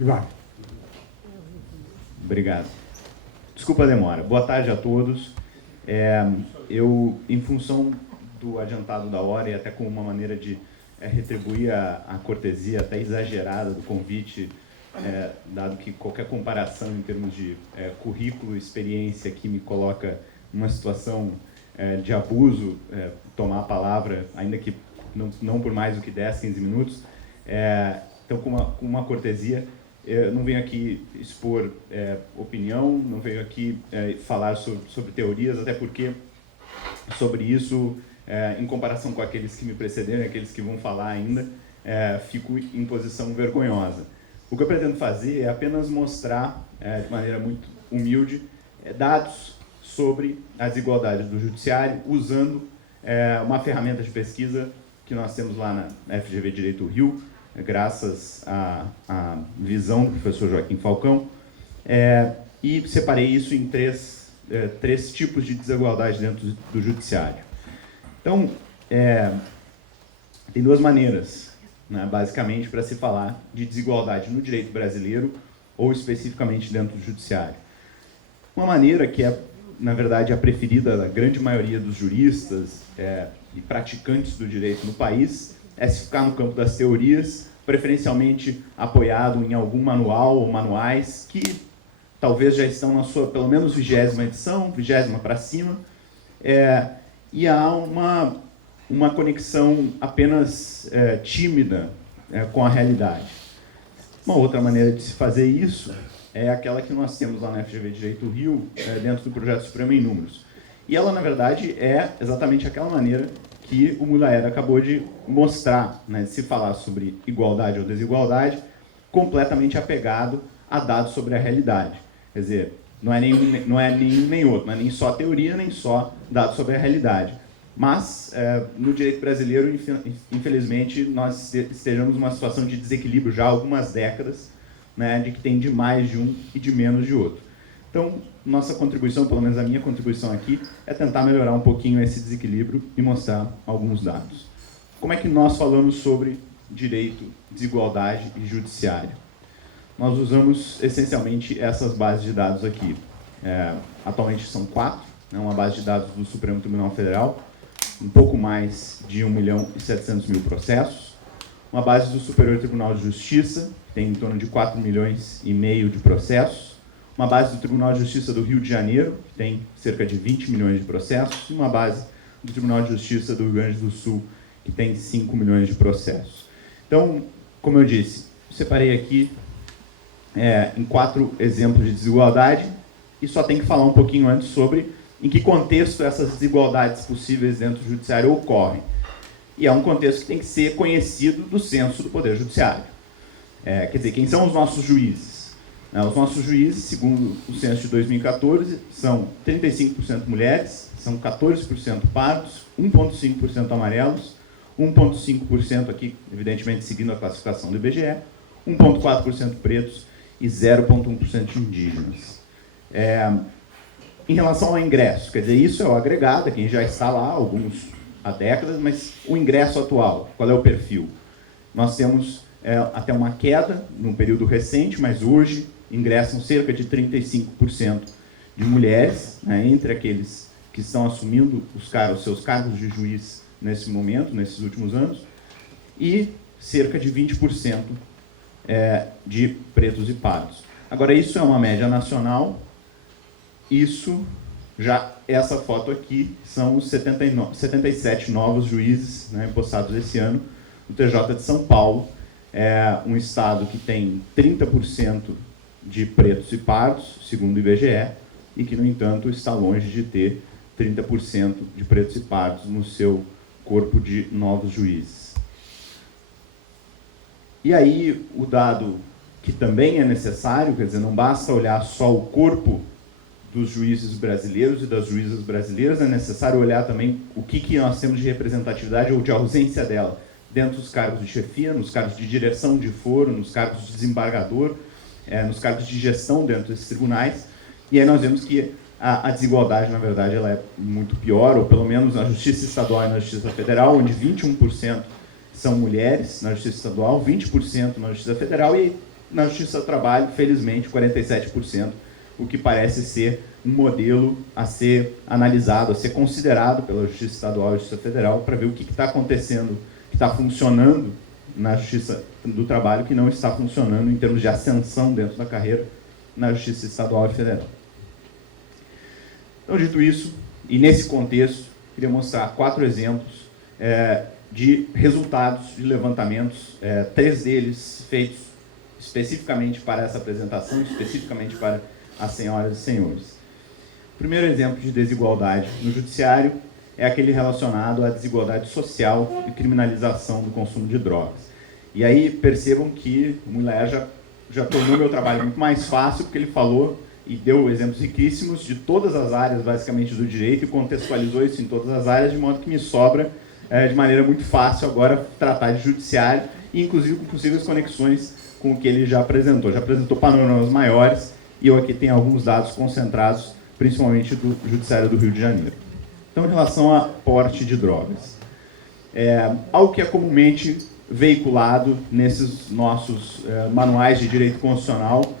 Vai. Obrigado. Desculpa a demora. Boa tarde a todos. Eu, em função do adiantado da hora e até como uma maneira de retribuir a cortesia até exagerada do convite, dado que qualquer comparação em termos de currículo e experiência aqui me coloca numa situação de abuso, tomar a palavra, ainda que não por mais do que 10, 15 minutos. Então, com uma cortesia, eu não venho aqui expor opinião, não venho aqui falar sobre teorias, até porque sobre isso, em comparação com aqueles que me precederam, aqueles que vão falar ainda, fico em posição vergonhosa. O que eu pretendo fazer é apenas mostrar, de maneira muito humilde, dados sobre a desigualdade do judiciário, usando uma ferramenta de pesquisa que nós temos lá na FGV Direito Rio, graças à visão do professor Joaquim Falcão, e separei isso em três tipos de desigualdade dentro do judiciário. Então, tem duas maneiras, né, basicamente, para se falar de desigualdade no direito brasileiro ou especificamente dentro do judiciário. Uma maneira que é, na verdade, a preferida da grande maioria dos juristas e praticantes do direito no país é se ficar no campo das teorias, preferencialmente apoiado em algum manual ou manuais que talvez já estão na sua, pelo menos, 20ª edição, 20ª para cima, e há uma conexão apenas tímida com a realidade. Uma outra maneira de se fazer isso é aquela que nós temos lá na FGV Direito Rio, dentro do Projeto Supremo em Números. E ela, na verdade, é exatamente aquela maneira que o Mulaer acabou de mostrar, né, de se falar sobre igualdade ou desigualdade, completamente apegado a dados sobre a realidade. Quer dizer, não é nenhum nem outro, não é nem só teoria, nem só dados sobre a realidade. Mas, no direito brasileiro, infelizmente, nós estejamos numa situação de desequilíbrio já há algumas décadas, né, de que tem de mais de um e de menos de outro. Então, nossa contribuição, pelo menos a minha contribuição aqui, é tentar melhorar um pouquinho esse desequilíbrio e mostrar alguns dados. Como é que nós falamos sobre direito, desigualdade e judiciário? Nós usamos, essencialmente, essas bases de dados aqui. Atualmente são 4, né, uma base de dados do Supremo Tribunal Federal, um pouco mais de 1.700.000 processos, uma base do Superior Tribunal de Justiça, que tem em torno de 4,5 milhões de processos, uma base do Tribunal de Justiça do Rio de Janeiro, que tem cerca de 20 milhões de processos, e uma base do Tribunal de Justiça do Rio Grande do Sul, que tem 5 milhões de processos. Então, como eu disse, separei aqui em 4 exemplos de desigualdade, e só tem que falar um pouquinho antes sobre em que contexto essas desigualdades possíveis dentro do judiciário ocorrem. E é um contexto que tem que ser conhecido do censo do Poder Judiciário. Quer dizer, quem são os nossos juízes? Os nossos juízes, segundo o censo de 2014, são 35% mulheres, são 14% pardos, 1,5% amarelos, 1,5% aqui, evidentemente, seguindo a classificação do IBGE, 1,4% pretos e 0,1% indígenas. Em relação ao ingresso, quer dizer, isso é o agregado, quem já está lá, alguns há décadas, mas o ingresso atual, qual é o perfil? Nós temos até uma queda num período recente, mas hoje ingressam cerca de 35% de mulheres, né, entre aqueles que estão assumindo os seus cargos de juiz nesse momento, nesses últimos anos, e cerca de 20% de pretos e pardos. Agora, isso é uma média nacional. Essa foto aqui são os 77 novos juízes, né, empossados esse ano no TJ de São Paulo, um estado que tem 30% de pretos e pardos, segundo o IBGE, e que, no entanto, está longe de ter 30% de pretos e pardos no seu corpo de novos juízes. E aí, o dado que também é necessário, quer dizer, não basta olhar só o corpo dos juízes brasileiros e das juízas brasileiras, é necessário olhar também o que nós temos de representatividade ou de ausência dela dentro dos cargos de chefia, nos cargos de direção de foro, nos cargos de desembargador, nos cargos de gestão dentro desses tribunais, e aí nós vemos que a desigualdade, na verdade, ela é muito pior, ou pelo menos na Justiça Estadual e na Justiça Federal, onde 21% são mulheres na Justiça Estadual, 20% na Justiça Federal, e na Justiça do Trabalho, felizmente, 47%, o que parece ser um modelo a ser analisado, a ser considerado pela Justiça Estadual e Justiça Federal para ver o que está acontecendo, que está funcionando na Justiça do Trabalho, que não está funcionando em termos de ascensão dentro da carreira na Justiça Estadual e Federal. Então, dito isso, e nesse contexto, queria mostrar 4 exemplos de resultados de levantamentos, 3 deles feitos especificamente para essa apresentação, especificamente para as senhoras e senhores. O primeiro exemplo de desigualdade no judiciário é aquele relacionado à desigualdade social e criminalização do consumo de drogas. E aí percebam que o Muller já tornou meu trabalho muito mais fácil, porque ele falou e deu exemplos riquíssimos de todas as áreas, basicamente, do direito, e contextualizou isso em todas as áreas, de modo que me sobra, de maneira muito fácil, agora, tratar de judiciário, e inclusive com possíveis conexões com o que ele já apresentou. Já apresentou panoramas maiores, e eu aqui tenho alguns dados concentrados, principalmente do Judiciário do Rio de Janeiro. Então, em relação a porte de drogas, algo que é comumente veiculado nesses nossos manuais de direito constitucional,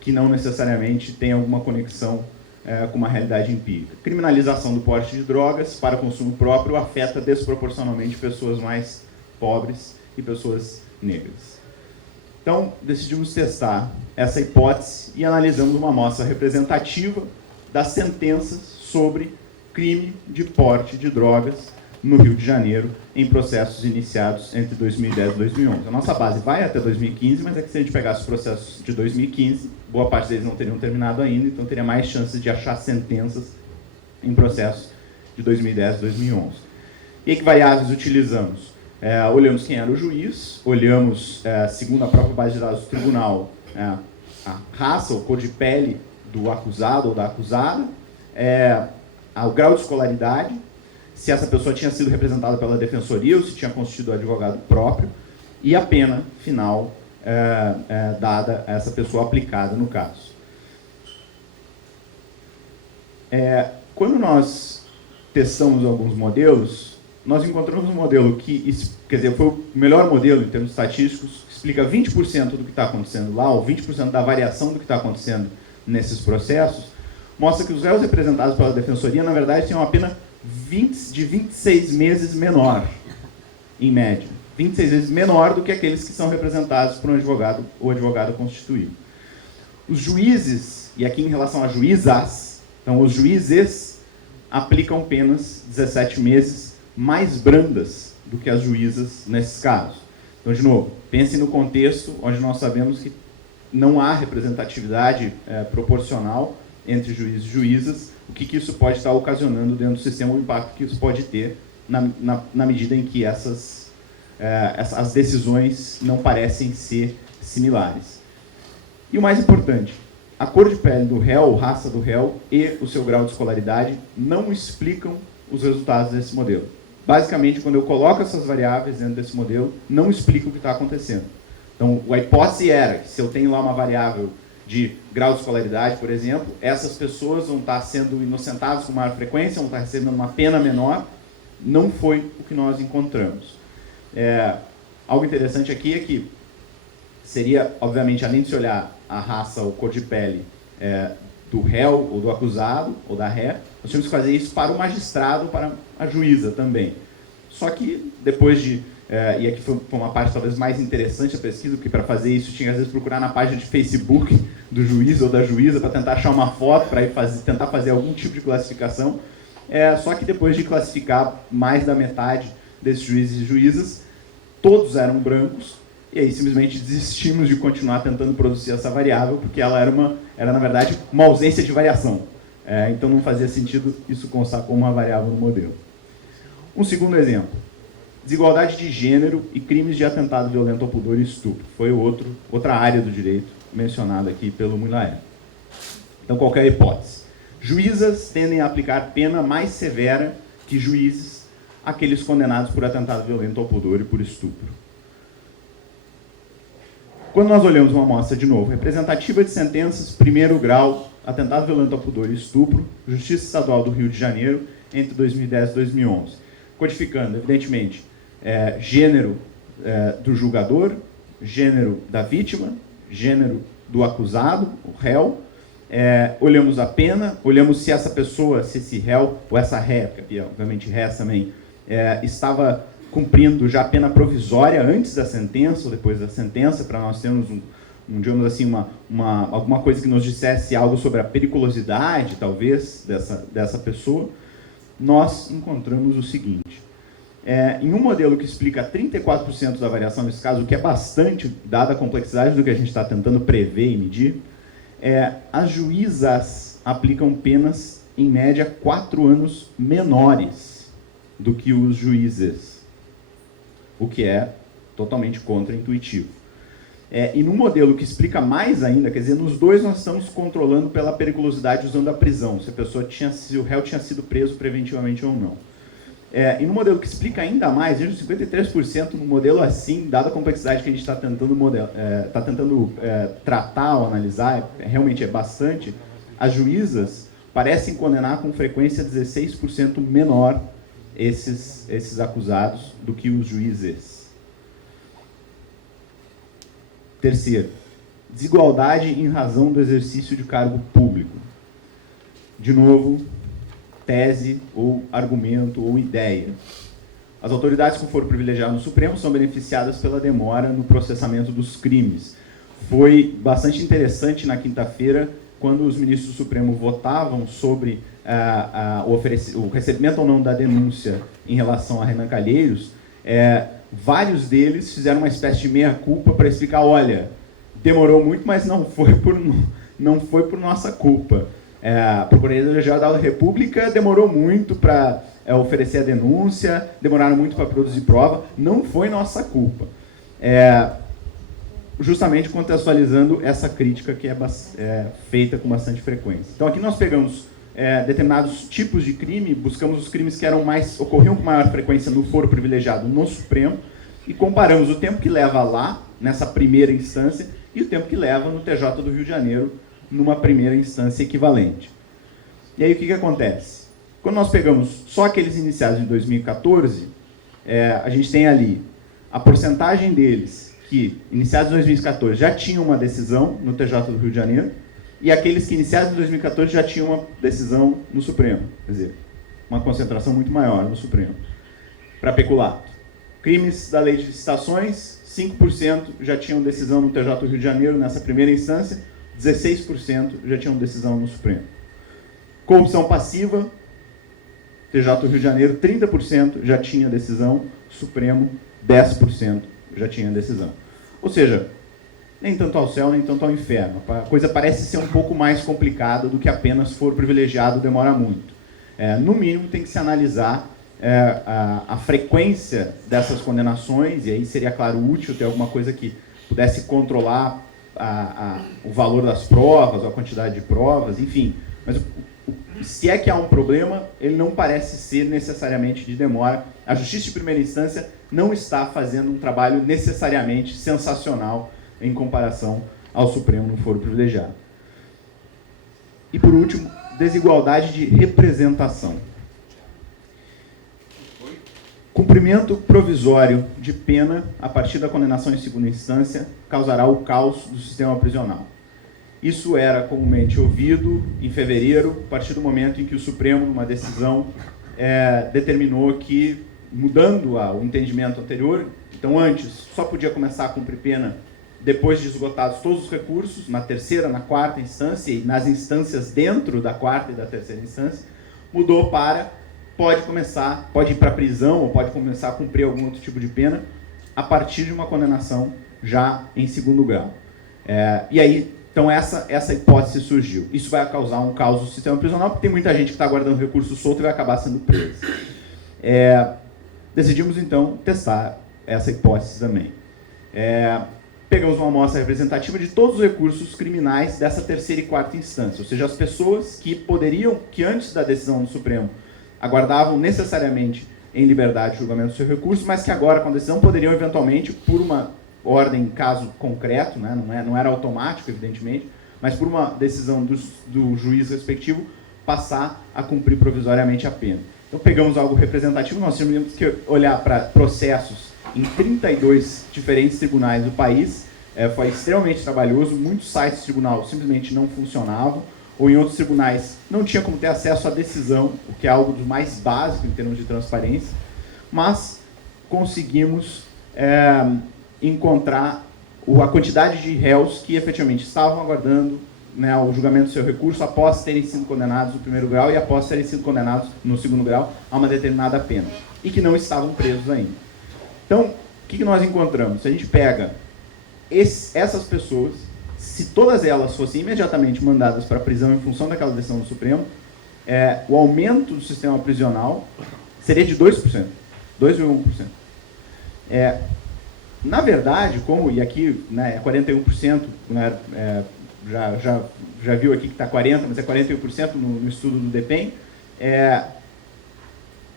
que não necessariamente tem alguma conexão com uma realidade empírica. Criminalização do porte de drogas para consumo próprio afeta desproporcionalmente pessoas mais pobres e pessoas negras. Então, decidimos testar essa hipótese e analisamos uma amostra representativa das sentenças sobre crime de porte de drogas no Rio de Janeiro, em processos iniciados entre 2010 e 2011. A nossa base vai até 2015, mas é que se a gente pegasse os processos de 2015, boa parte deles não teriam terminado ainda, então teria mais chances de achar sentenças em processos de 2010 e 2011. E que variáveis utilizamos? Olhamos quem era o juiz, olhamos, segundo a própria base de dados do tribunal, a raça ou cor de pele do acusado ou da acusada, o grau de escolaridade, se essa pessoa tinha sido representada pela defensoria ou se tinha constituído advogado próprio, e a pena final dada a essa pessoa aplicada no caso. Quando nós testamos alguns modelos, nós encontramos um modelo que, quer dizer, foi o melhor modelo em termos estatísticos, que explica 20% do que está acontecendo lá, ou 20% da variação do que está acontecendo nesses processos, mostra que os réus representados pela defensoria, na verdade, têm uma pena de 26 meses menor, em média. 26 vezes menor do que aqueles que são representados por um advogado ou advogada constituído. Os juízes, e aqui em relação a juízas, então os juízes aplicam penas 17 meses mais brandas do que as juízas nesses casos. Então, de novo, pensem no contexto onde nós sabemos que não há representatividade proporcional entre juízes e juízas, o que isso pode estar ocasionando dentro do sistema, o impacto que isso pode ter na medida em que as decisões não parecem ser similares. E o mais importante, a cor de pele do réu, raça do réu e o seu grau de escolaridade não explicam os resultados desse modelo. Basicamente, quando eu coloco essas variáveis dentro desse modelo, não explica o que está acontecendo. Então, a hipótese era que se eu tenho lá uma variável de grau de escolaridade, por exemplo, essas pessoas vão estar sendo inocentadas com maior frequência, vão estar recebendo uma pena menor. Não foi o que nós encontramos. Algo interessante aqui é que seria, obviamente, além de se olhar a raça ou cor de pele do réu ou do acusado ou da ré, nós tínhamos que fazer isso para o magistrado, para a juíza também. Só que depois de... e aqui foi uma parte talvez mais interessante da pesquisa, porque para fazer isso tinha às vezes procurar na página de Facebook do juiz ou da juíza para tentar achar uma foto, para tentar fazer algum tipo de classificação. Só que depois de classificar mais da metade desses juízes e juízas, todos eram brancos, e aí simplesmente desistimos de continuar tentando produzir essa variável, porque ela era na verdade, uma ausência de variação. Então não fazia sentido isso constar como uma variável no modelo. Um segundo exemplo. Desigualdade de gênero e crimes de atentado violento ao pudor e estupro. Foi outra área do direito mencionada aqui pelo Muller. Então, qual que é a hipótese? Juízas tendem a aplicar pena mais severa que juízes àqueles condenados por atentado violento ao pudor e por estupro. Quando nós olhamos uma amostra, de novo, representativa de sentenças, primeiro grau, atentado violento ao pudor e estupro, Justiça Estadual do Rio de Janeiro, entre 2010 e 2011. Codificando, evidentemente, gênero do julgador, gênero da vítima, gênero do acusado, o réu, olhamos a pena, olhamos se essa pessoa, se esse réu, ou essa ré, porque obviamente ré também, estava cumprindo já a pena provisória antes da sentença ou depois da sentença, para nós termos digamos assim, alguma coisa que nos dissesse algo sobre a periculosidade, talvez, dessa pessoa. Nós encontramos o seguinte: em um modelo que explica 34% da variação nesse caso, o que é bastante, dada a complexidade do que a gente está tentando prever e medir, as juízas aplicam penas, em média, 4 anos menores do que os juízes, o que é totalmente contraintuitivo. E num modelo que explica mais ainda, quer dizer, nos dois nós estamos controlando pela periculosidade usando a prisão, se o réu tinha sido preso preventivamente ou não. E no modelo que explica ainda mais, veja, 53% no modelo assim, dada a complexidade que a gente está tentando, tratar ou analisar, realmente é bastante, as juízas parecem condenar com frequência 16% menor esses acusados do que os juízes. Terceiro, desigualdade em razão do exercício de cargo público. De novo, tese ou argumento ou ideia. As autoridades com foro privilegiado no Supremo são beneficiadas pela demora no processamento dos crimes. Foi bastante interessante na quinta-feira, quando os ministros do Supremo votavam sobre o recebimento ou não da denúncia em relação a Renan Calheiros, vários deles fizeram uma espécie de meia-culpa para explicar, olha, demorou muito, mas não foi por nossa culpa. A Procuradoria-Geral da República demorou muito para oferecer a denúncia, demoraram muito para produzir prova, não foi nossa culpa. Justamente contextualizando essa crítica que é feita com bastante frequência. Então aqui nós pegamos determinados tipos de crime, buscamos os crimes que ocorriam com maior frequência no foro privilegiado no Supremo e comparamos o tempo que leva lá, nessa primeira instância, e o tempo que leva no TJ do Rio de Janeiro, numa primeira instância equivalente. E aí o que acontece? Quando nós pegamos só aqueles iniciados em 2014, a gente tem ali a porcentagem deles que, iniciados em 2014, já tinham uma decisão no TJ do Rio de Janeiro, e aqueles que, iniciados em 2014, já tinham uma decisão no Supremo. Quer dizer, uma concentração muito maior no Supremo. Para peculato. Crimes da lei de licitações, 5% já tinham decisão no TJ do Rio de Janeiro nessa primeira instância, 16% já tinham decisão no Supremo. Corrupção passiva, TJ do Rio de Janeiro, 30% já tinha decisão, Supremo, 10% já tinha decisão. Ou seja, nem tanto ao céu, nem tanto ao inferno. A coisa parece ser um pouco mais complicada do que apenas foro privilegiado demora muito. No mínimo, tem que se analisar a frequência dessas condenações, e aí seria, claro, útil ter alguma coisa que pudesse controlar o valor das provas, a quantidade de provas, enfim. Mas se é que há um problema, ele não parece ser necessariamente de demora. A Justiça de Primeira Instância não está fazendo um trabalho necessariamente sensacional em comparação ao Supremo no foro privilegiado. E, por último, desigualdade de representação. Cumprimento provisório de pena a partir da condenação em segunda instância causará o caos do sistema prisional. Isso era comumente ouvido em fevereiro, a partir do momento em que o Supremo, numa decisão, determinou que, mudando o entendimento anterior, então antes só podia começar a cumprir pena depois de esgotados todos os recursos, na terceira, na quarta instância e nas instâncias dentro da quarta e da terceira instância, mudou para pode ir para a prisão ou pode começar a cumprir algum outro tipo de pena a partir de uma condenação já em segundo grau. E aí, então essa hipótese surgiu. Isso vai causar um caos no sistema prisional, porque tem muita gente que está guardando recurso solto e vai acabar sendo presa. Decidimos, então, testar essa hipótese também. Pegamos uma amostra representativa de todos os recursos criminais dessa terceira e quarta instância, ou seja, as pessoas que antes da decisão do Supremo aguardavam necessariamente em liberdade o julgamento do seu recurso, mas que agora, com a decisão, poderiam eventualmente, por uma ordem, caso concreto, né, não era automático, evidentemente, mas por uma decisão do juiz respectivo, passar a cumprir provisoriamente a pena. Então, pegamos algo representativo, nós tínhamos que olhar para processos em 32 diferentes tribunais do país, Foi extremamente trabalhoso, muitos sites do tribunal simplesmente não funcionavam, ou em outros tribunais não tinha como ter acesso à decisão, o que é algo do mais básico em termos de transparência, mas conseguimos encontrar a quantidade de réus que efetivamente estavam aguardando, né, o julgamento do seu recurso após terem sido condenados no primeiro grau e após terem sido condenados no segundo grau a uma determinada pena, e que não estavam presos ainda. Então, o que nós encontramos? Se a gente pega essas pessoas, se todas elas fossem imediatamente mandadas para a prisão em função daquela decisão do Supremo, o aumento do sistema prisional seria de 2%, 2,1%. Na verdade, e aqui, né, é 41%, né, já viu aqui que está 40%, mas é 41% no estudo do DEPEN,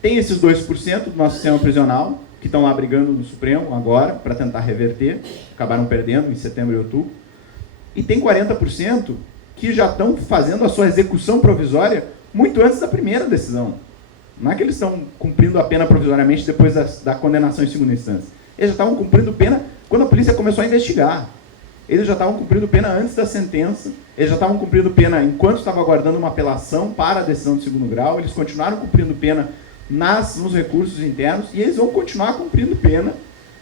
tem esses 2% do nosso sistema prisional, que estão lá brigando no Supremo agora, para tentar reverter, acabaram perdendo em setembro e outubro, e tem 40% que já estão fazendo a sua execução provisória muito antes da primeira decisão. Não é que eles estão cumprindo a pena provisoriamente depois da condenação em segunda instância. Eles já estavam cumprindo pena quando a polícia começou a investigar. Eles já estavam cumprindo pena antes da sentença, eles já estavam cumprindo pena enquanto estavam aguardando uma apelação para a decisão de segundo grau, eles continuaram cumprindo pena nos recursos internos, e eles vão continuar cumprindo pena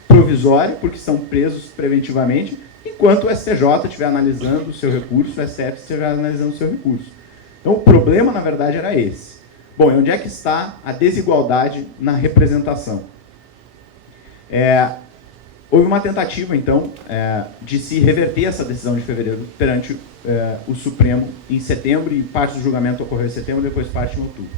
provisória, porque estão presos preventivamente, enquanto o STJ estiver analisando o seu recurso, o STF estiver analisando o seu recurso. Então, o problema, na verdade, era esse. Bom, e onde é que está a desigualdade na representação? Houve uma tentativa, então, de se reverter essa decisão de fevereiro perante o Supremo em setembro, e parte do julgamento ocorreu em setembro, depois parte em outubro.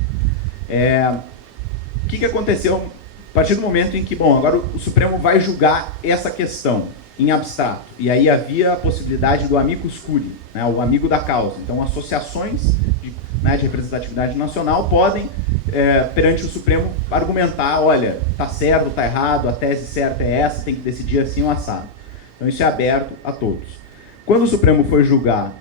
O que aconteceu a partir do momento em que, agora o Supremo vai julgar essa questão em abstrato, e aí havia a possibilidade do amicus curiae, né, o amigo da causa. Então, associações de representatividade nacional podem, perante o Supremo, argumentar, olha, está certo, está errado, a tese certa é essa, tem que decidir assim ou assado. Então, isso é aberto a todos. Quando o Supremo foi julgar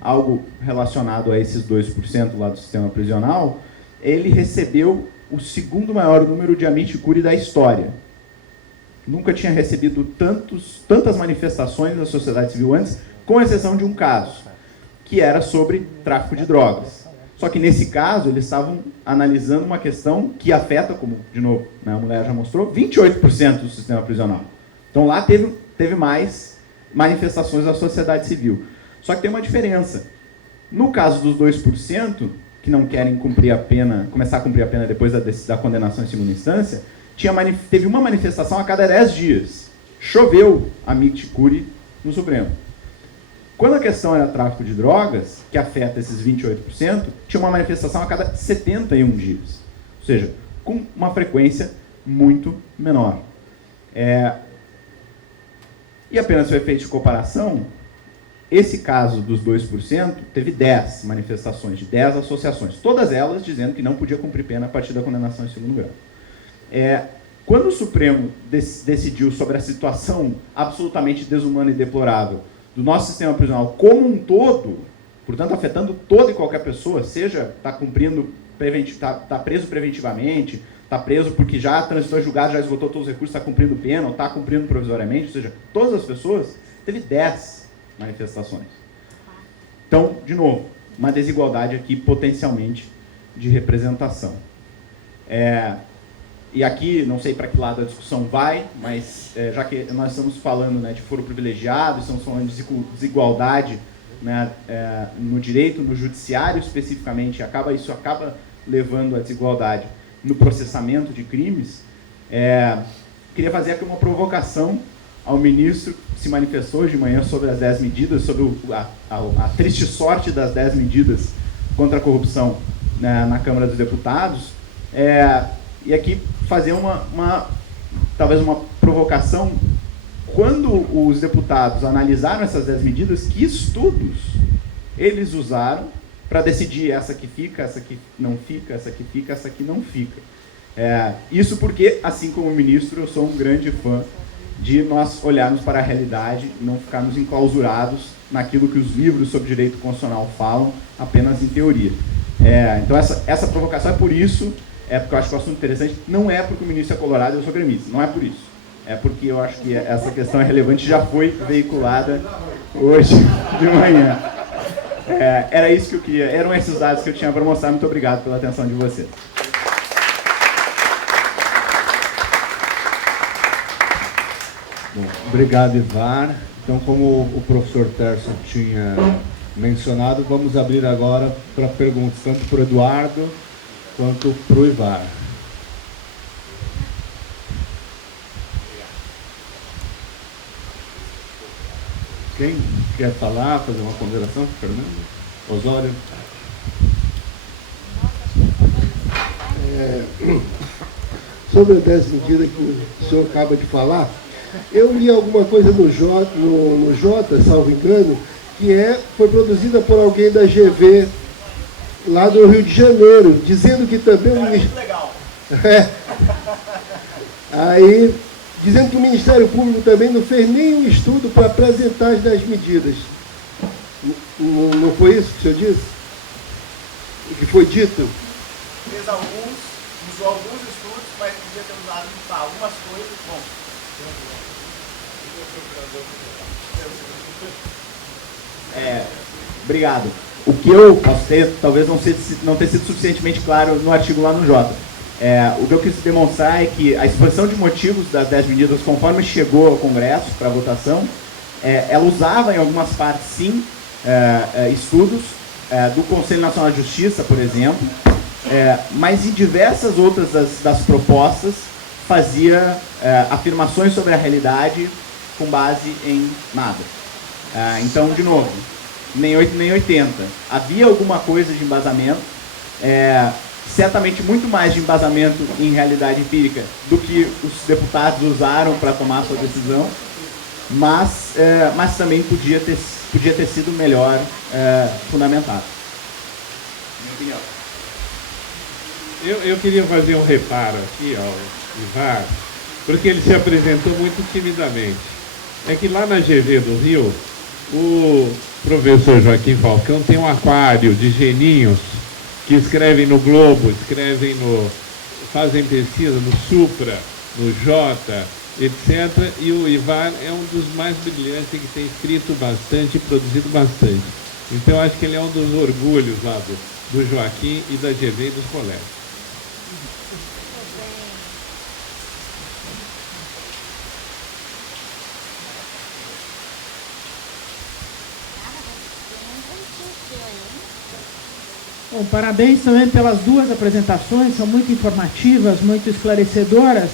algo relacionado a esses 2% lá do sistema prisional, ele recebeu o segundo maior número de amici curiae da história. Nunca tinha recebido tantas manifestações da sociedade civil antes, com exceção de um caso, que era sobre tráfico de drogas. Só que nesse caso, eles estavam analisando uma questão que afeta, como, de novo, né, a mulher já mostrou, 28% do sistema prisional. Então lá teve mais manifestações da sociedade civil. Só que tem uma diferença. No caso dos 2%, que não querem cumprir a pena, começar a cumprir a pena depois da condenação em segunda instância, teve uma manifestação a cada 10 dias. Choveu amici curiae no Supremo. Quando a questão era tráfico de drogas, que afeta esses 28%, tinha uma manifestação a cada 71 dias. Ou seja, com uma frequência muito menor. E apenas para efeito de comparação, esse caso dos 2% teve 10 manifestações, de 10 associações, todas elas dizendo que não podia cumprir pena a partir da condenação em segundo grau. Quando o Supremo decidiu sobre a situação absolutamente desumana e deplorável do nosso sistema prisional como um todo, portanto afetando toda e qualquer pessoa, seja está preso preventivamente, está preso porque já transitou julgado, já esgotou todos os recursos, está cumprindo pena, ou está cumprindo provisoriamente, ou seja, todas as pessoas, teve 10 manifestações. Então, de novo, uma desigualdade aqui potencialmente de representação. E aqui, não sei para que lado a discussão vai, mas já que nós estamos falando, né, de foro privilegiado, estamos falando de desigualdade, né, no direito, no judiciário especificamente, isso acaba levando à desigualdade no processamento de crimes, queria fazer aqui uma provocação ao ministro que se manifestou hoje de manhã sobre as 10 medidas, sobre a triste sorte das 10 medidas contra a corrupção, né, na Câmara dos Deputados, e aqui fazer talvez uma provocação. Quando os deputados analisaram essas 10 medidas, que estudos eles usaram para decidir essa que fica, essa que não fica, essa que fica, essa que não fica. Isso porque, assim como o ministro, eu sou um grande fã de nós olharmos para a realidade e não ficarmos enclausurados naquilo que os livros sobre direito constitucional falam, apenas em teoria. Então essa provocação é por isso, porque eu acho que o assunto interessante, não é porque o ministro é colorado e eu sou gremista, não é por isso. é porque eu acho que essa questão é relevante, já foi veiculada hoje de manhã. Era isso que eu queria, eram esses dados que eu tinha para mostrar. Muito obrigado pela atenção de vocês. Bom, obrigado, Ivar. Então, como o professor Terson tinha mencionado, vamos abrir agora para perguntas, tanto para o Eduardo quanto para o Ivar. Quem quer falar, fazer uma ponderação? Fernando? Osório? Sobre a 10 medidas que o senhor acaba de falar, eu li alguma coisa no Jota, salvo engano, que foi produzida por alguém da GV lá do Rio de Janeiro, dizendo que também o Ministério... legal. Aí, dizendo que o Ministério Público também não fez nenhum estudo para apresentar as 10 medidas. Não foi isso que o senhor disse? O que foi dito? Fez usou alguns estudos, mas podia ter usado algumas coisas. Bom, obrigado. O que eu posso ter, talvez não ter sido suficientemente claro no artigo lá no Jota. O que eu quis demonstrar é que a exposição de motivos das 10 medidas, conforme chegou ao Congresso para votação, ela usava em algumas partes, sim, estudos do Conselho Nacional de Justiça, por exemplo, mas em diversas outras das propostas fazia afirmações sobre a realidade com base em nada. Então, de novo, nem 8 nem 80. Havia alguma coisa de embasamento, certamente muito mais de embasamento em realidade empírica do que os deputados usaram para tomar a sua decisão, mas também podia ter sido melhor fundamentado. Minha opinião. Eu queria fazer um reparo aqui ao Ivar, porque ele se apresentou muito timidamente. É que lá na GV do Rio, o professor Joaquim Falcão tem um aquário de geninhos que escrevem no Globo, fazem pesquisa no Supra, no Jota, etc. E o Ivar é um dos mais brilhantes que tem escrito bastante e produzido bastante. Então, acho que ele é um dos orgulhos lá do Joaquim e da GV e dos colegas. Bom, parabéns também pelas duas apresentações, são muito informativas, muito esclarecedoras.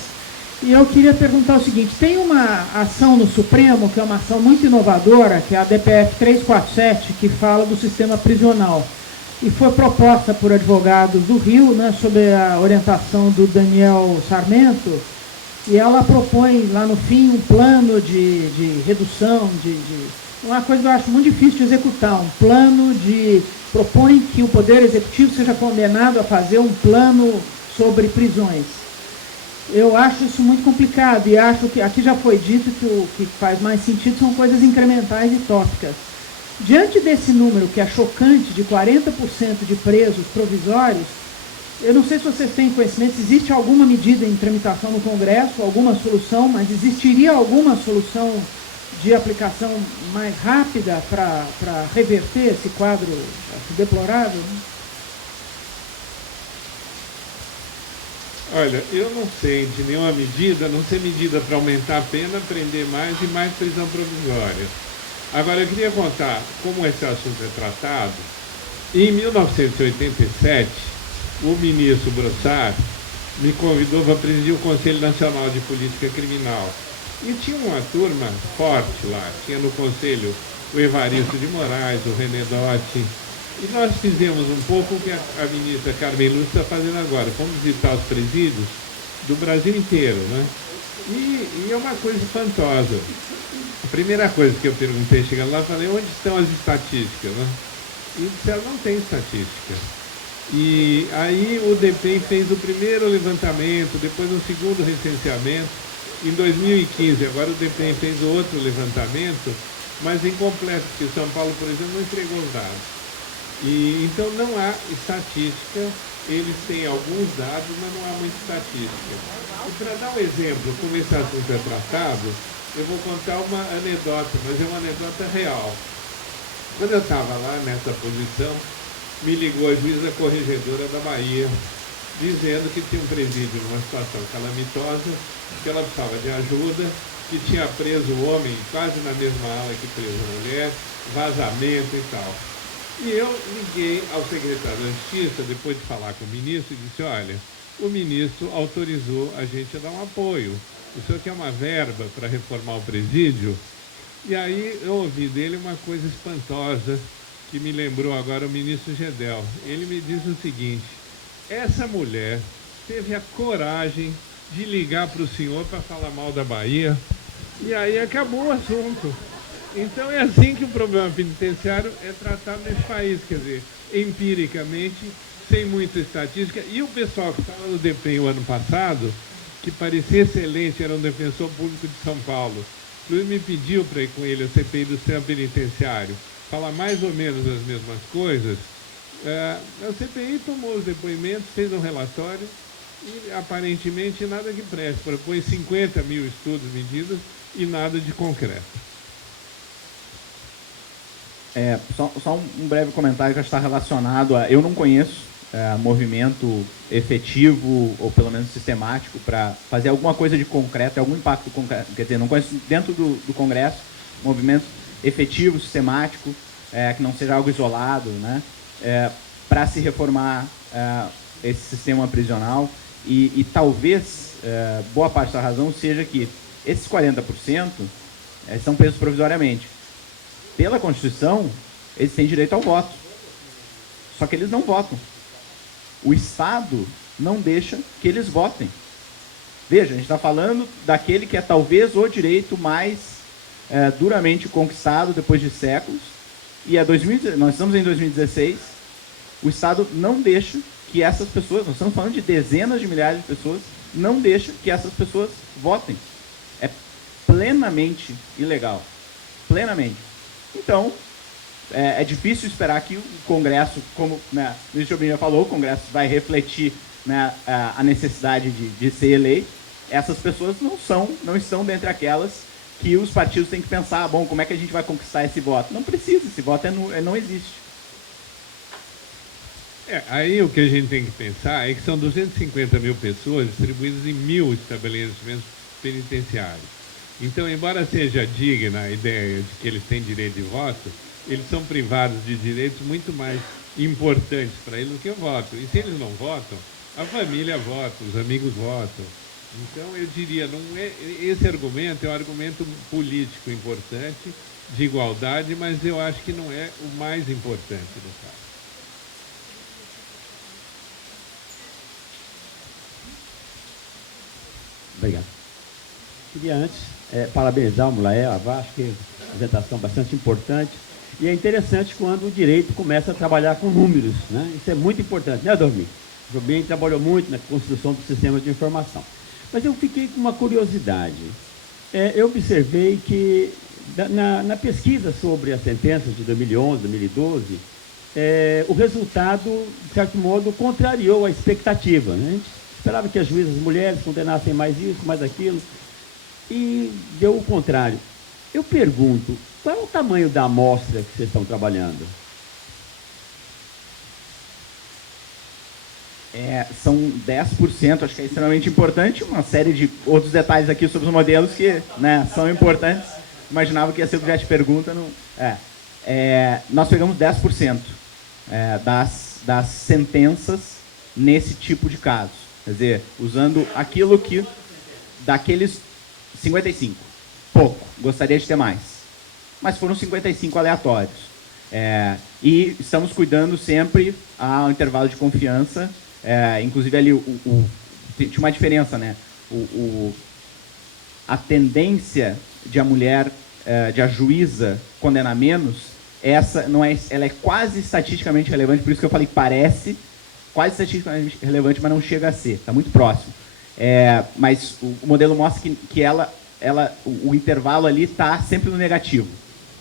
E eu queria perguntar o seguinte, tem uma ação no Supremo, que é uma ação muito inovadora, que é a DPF 347, que fala do sistema prisional. E foi proposta por advogados do Rio, né, sob a orientação do Daniel Sarmento, e ela propõe lá no fim um plano de redução, uma coisa que eu acho muito difícil de executar, um plano propõe que o Poder Executivo seja condenado a fazer um plano sobre prisões. Eu acho isso muito complicado e acho que aqui já foi dito que o que faz mais sentido são coisas incrementais e tópicas. Diante desse número, que é chocante, de 40% de presos provisórios, eu não sei se vocês têm conhecimento, se existe alguma medida em tramitação no Congresso, alguma solução, mas existiria alguma solução de aplicação mais rápida para reverter esse quadro deplorável? Olha, eu não sei de nenhuma medida, a não ser medida para aumentar a pena, prender mais e mais prisão provisória. Agora, eu queria contar como esse assunto é tratado. Em 1987, o ministro Brossard me convidou para presidir o Conselho Nacional de Política Criminal. E tinha uma turma forte lá, tinha no Conselho o Evaristo de Moraes, o René Dotti, e nós fizemos um pouco o que a ministra Carmen Lúcia está fazendo agora, fomos visitar os presídios do Brasil inteiro, né? E é uma coisa espantosa. A primeira coisa que eu perguntei, chegando lá, falei, onde estão as estatísticas, né? E disseram, não tem estatística. E aí o DPEM fez o primeiro levantamento, depois um segundo recenseamento. Em 2015, agora o DPEM fez outro levantamento, mas incompleto, porque São Paulo, por exemplo, não entregou os dados. E, então não há estatística eles têm alguns dados, mas não há muita estatística. E para dar um exemplo, como esse assunto é tratado, eu vou contar uma anedota, mas é uma anedota real. Quando eu estava lá nessa posição, me ligou a juíza corregedora da Bahia, dizendo que tinha um presídio numa situação calamitosa, que ela precisava de ajuda, que tinha preso o homem quase na mesma ala que preso a mulher, vazamento e tal. E eu liguei ao secretário da Justiça, depois de falar com o ministro, e disse, olha, o ministro autorizou a gente a dar um apoio. O senhor quer uma verba para reformar o presídio? E aí eu ouvi dele uma coisa espantosa, que me lembrou agora o ministro Gedel. Ele me diz o seguinte, essa mulher teve a coragem de ligar para o senhor para falar mal da Bahia, e aí acabou o assunto. Então é assim que o problema penitenciário é tratado nesse país, quer dizer, empiricamente, sem muita estatística. E o pessoal que estava no DPEM o ano passado, que parecia excelente, era um defensor público de São Paulo, inclusive me pediu para ir com ele a CPI do sistema penitenciário, falar mais ou menos as mesmas coisas. A CPI tomou os depoimentos, fez um relatório e aparentemente nada que preste, propõe 50 mil estudos, medidas e nada de concreto. Só um breve comentário que está relacionado a... Eu não conheço movimento efetivo, ou pelo menos sistemático, para fazer alguma coisa de concreto, algum impacto concreto. Quer dizer, não conheço dentro do Congresso movimento efetivo, sistemático, que não seja algo isolado, né, para se reformar esse sistema prisional. E talvez boa parte da razão seja que esses 40% são presos provisoriamente. Pela Constituição, eles têm direito ao voto. Só que eles não votam. O Estado não deixa que eles votem. Veja, a gente está falando daquele que é talvez o direito mais duramente conquistado depois de séculos. E nós estamos em 2016, o Estado não deixa que essas pessoas, nós estamos falando de dezenas de milhares de pessoas, não deixa que essas pessoas votem. É plenamente ilegal. Plenamente. Então, é difícil esperar que o Congresso, como o ministro Jobim já falou, o Congresso vai refletir, né, a necessidade de ser eleito. Essas pessoas não estão dentre aquelas que os partidos têm que pensar, bom, como é que a gente vai conquistar esse voto? Não precisa, esse voto não existe. Aí o que a gente tem que pensar é que são 250 mil pessoas distribuídas em 1.000 estabelecimentos penitenciários. Então, embora seja digna a ideia de que eles têm direito de voto, eles são privados de direitos muito mais importantes para eles do que o voto. E se eles não votam, a família vota, os amigos votam. Então, eu diria, esse argumento é um argumento político importante, de igualdade, mas eu acho que não é o mais importante do caso. Obrigado. Queria antes parabenizar o Mulaé, acho que é uma apresentação bastante importante. E é interessante quando o direito começa a trabalhar com números, né? Isso é muito importante, né, Dormi? O Jobim trabalhou muito na construção do sistema de informação. Mas eu fiquei com uma curiosidade. Eu observei que, na pesquisa sobre as sentenças de 2011, 2012, o resultado, de certo modo, contrariou a expectativa, né? A gente esperava que as juízas mulheres condenassem mais isso, mais aquilo, e deu o contrário. Eu pergunto, qual é o tamanho da amostra que vocês estão trabalhando? São 10%, acho que é extremamente importante. Uma série de outros detalhes aqui sobre os modelos que, né, são importantes. Imaginava que ia ser objeto de pergunta. Nós pegamos 10% das sentenças nesse tipo de casos. Quer dizer, usando aquilo que, daqueles 55, pouco, gostaria de ter mais. Mas foram 55 aleatórios. E estamos cuidando sempre ao intervalo de confiança. Inclusive ali tinha uma diferença, né? A tendência de a mulher, de a juíza condenar menos, ela é quase estatisticamente relevante, por isso que eu falei que parece quase estatisticamente relevante, mas não chega a ser, está muito próximo. Mas o modelo mostra que o intervalo ali está sempre no negativo.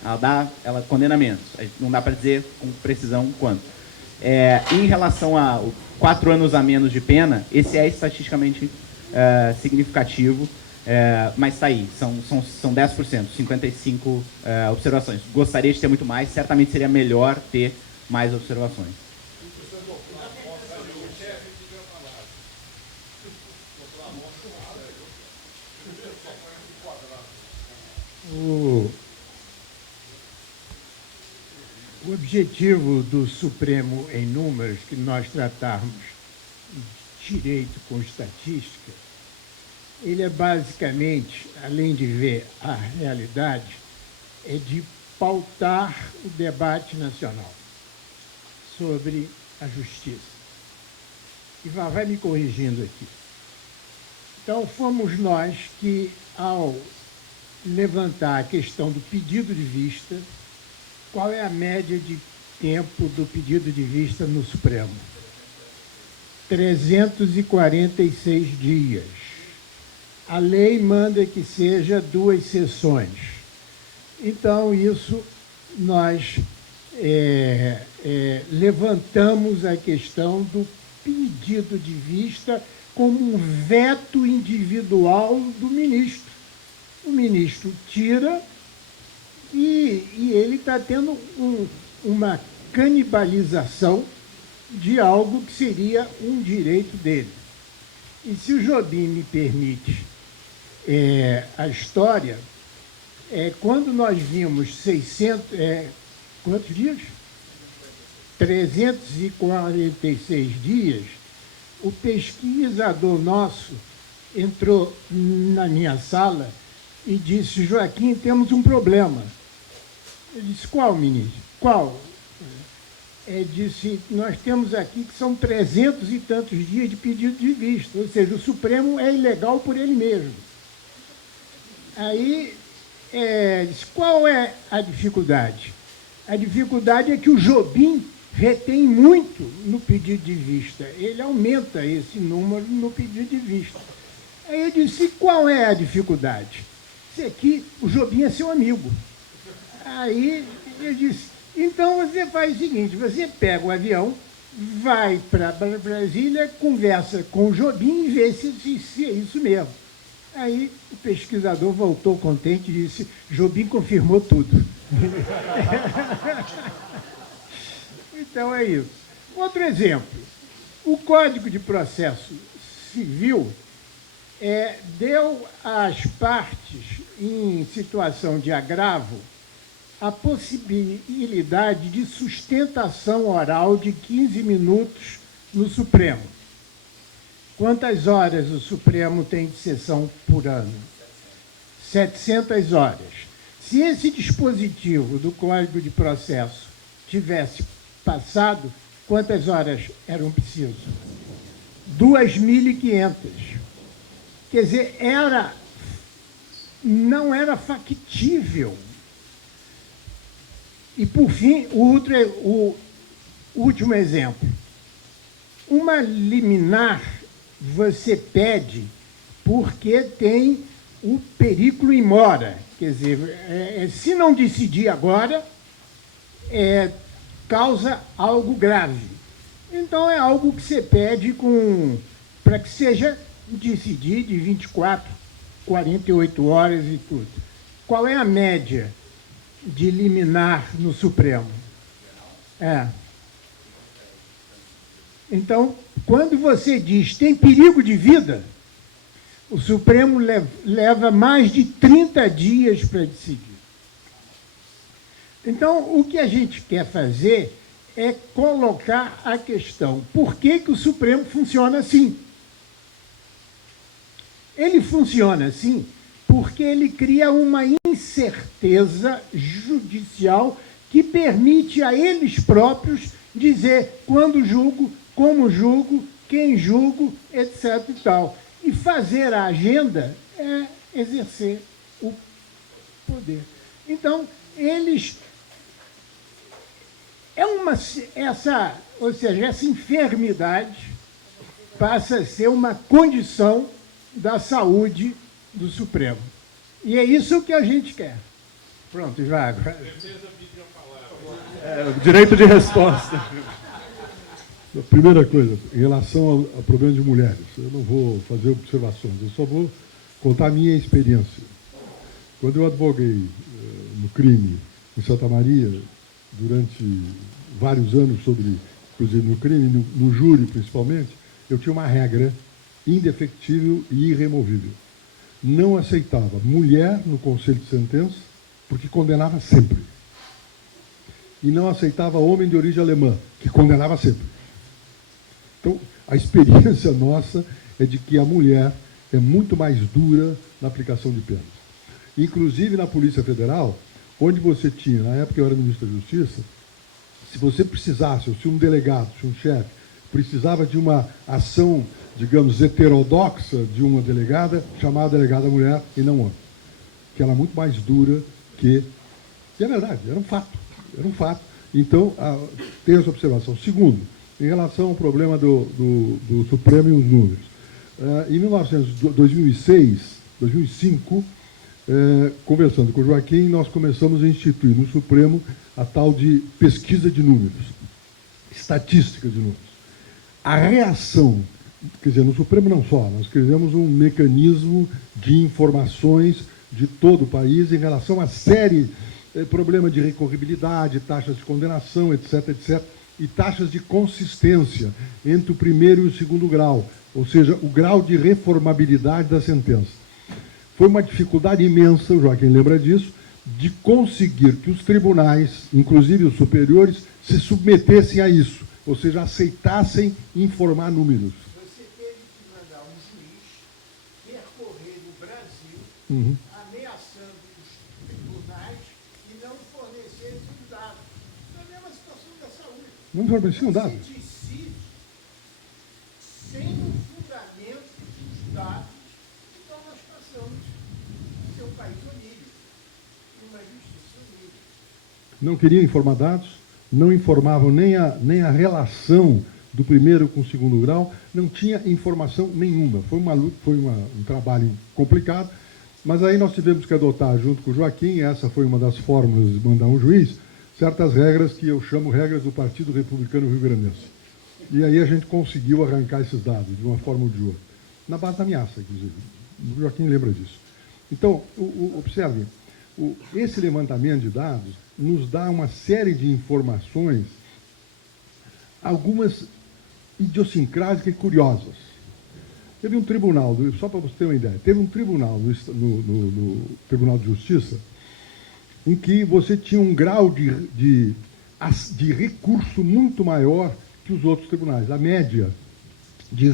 Ela condena menos. Não dá para dizer com precisão quanto. Em relação 4 anos a menos de pena, esse é estatisticamente significativo, mas está aí, são 10%, 55 observações. Gostaria de ter muito mais, certamente seria melhor ter mais observações. O objetivo do Supremo em números, que nós tratarmos direito com estatística, ele é basicamente, além de ver a realidade, é de pautar o debate nacional sobre a justiça. E vai me corrigindo aqui. Então, fomos nós que, ao levantar a questão do pedido de vista, qual é a média de tempo do pedido de vista no Supremo? 346 dias. A lei manda que seja 2 sessões. Então, isso nós levantamos a questão do pedido de vista como um veto individual do ministro. O ministro tira e ele está tendo uma canibalização de algo que seria um direito dele. E se o Jobim me permite a história, quando nós vimos 600... quantos dias? 346 dias, o pesquisador nosso entrou na minha sala e disse: Joaquim, temos um problema. Eu disse: qual, ministro? Qual? Disse: nós temos aqui que são 300 e tantos dias de pedido de vista, ou seja, o Supremo é ilegal por ele mesmo. Aí, disse: qual é a dificuldade? A dificuldade é que o Jobim retém muito no pedido de vista, ele aumenta esse número no pedido de vista. Aí eu disse: qual é a dificuldade? Isso aqui, o Jobim é seu amigo. Aí eu disse: então você faz o seguinte, você pega o avião, vai para Brasília, conversa com o Jobim e vê se é isso mesmo. Aí o pesquisador voltou contente e disse: Jobim confirmou tudo. Então é isso. Outro exemplo, o Código de Processo Civil deu às partes em situação de agravo a possibilidade de sustentação oral de 15 minutos no Supremo. Quantas horas o Supremo tem de sessão por ano? 700 horas. Se esse dispositivo do Código de Processo tivesse passado, quantas horas eram precisas? 2.500. Quer dizer, não era factível. E, por fim, o último exemplo. Uma liminar você pede porque tem o periculo in mora. Quer dizer, se não decidir agora, causa algo grave. Então, é algo que você pede para que seja decidir de 24, 48 horas e tudo. Qual é a média de liminar no Supremo? Então, quando você diz tem perigo de vida, o Supremo leva mais de 30 dias para decidir. Então, o que a gente quer fazer é colocar a questão: por que o Supremo funciona assim? Ele funciona assim porque ele cria uma incerteza judicial que permite a eles próprios dizer quando julgo, como julgo, quem julgo, etc. e tal. E fazer a agenda é exercer o poder. Então, eles... essa enfermidade passa a ser uma condição da saúde do Supremo. E é isso que a gente quer. Pronto, já. Direito de resposta. A primeira coisa, em relação ao problema de mulheres, eu não vou fazer observações, eu só vou contar a minha experiência. Quando eu advoguei no crime em Santa Maria, durante vários anos, inclusive no crime, no júri principalmente, eu tinha uma regra indefectível e irremovível. Não aceitava mulher no conselho de sentença, porque condenava sempre. E não aceitava homem de origem alemã, que condenava sempre. Então, a experiência nossa é de que a mulher é muito mais dura na aplicação de penas. Inclusive na Polícia Federal, onde você tinha, na época eu era ministro da Justiça, se você precisasse, ou se um delegado, se um chefe, precisava de uma ação, digamos, heterodoxa de uma delegada, chamava a delegada mulher e não homem. Que era muito mais dura que... E é verdade, era um fato. Era um fato. Então, tem essa observação. Segundo, em relação ao problema do Supremo e os números. Em 2005, conversando com o Joaquim, nós começamos a instituir no Supremo a tal de pesquisa de números, estatística de números. A reação, quer dizer, no Supremo não só, nós criamos um mecanismo de informações de todo o país em relação a série problema de recorribilidade, taxas de condenação, etc., etc., e taxas de consistência entre o primeiro e o segundo grau, ou seja, o grau de reformabilidade da sentença. Foi uma dificuldade imensa, o Joaquim lembra disso, de conseguir que os tribunais, inclusive os superiores, se submetessem a isso, ou seja, aceitassem informar números. Você teve que mandar um juiz percorrer o Brasil, ameaçando os tribunais e não fornecer esses dados. É a mesma situação da saúde. Não forneciam dados. Você decide sem o fundamento dos dados, então nós passamos a ser um país onírico, uma justiça onírica. Não queriam informar dados, não informavam nem a relação do primeiro com o segundo grau, não tinha informação nenhuma. Foi um trabalho complicado, mas aí nós tivemos que adotar, junto com o Joaquim, essa foi uma das fórmulas de mandar um juiz, certas regras que eu chamo regras do Partido Republicano Rio-Grandense. E aí a gente conseguiu arrancar esses dados, de uma forma ou de outra. Na base da ameaça, inclusive. O Joaquim lembra disso. Então, observe, esse levantamento de dados nos dá uma série de informações, algumas idiosincráticas e curiosas. Teve um tribunal, só para você ter uma ideia, teve um tribunal no Tribunal de Justiça em que você tinha um grau de recurso muito maior que os outros tribunais. A média de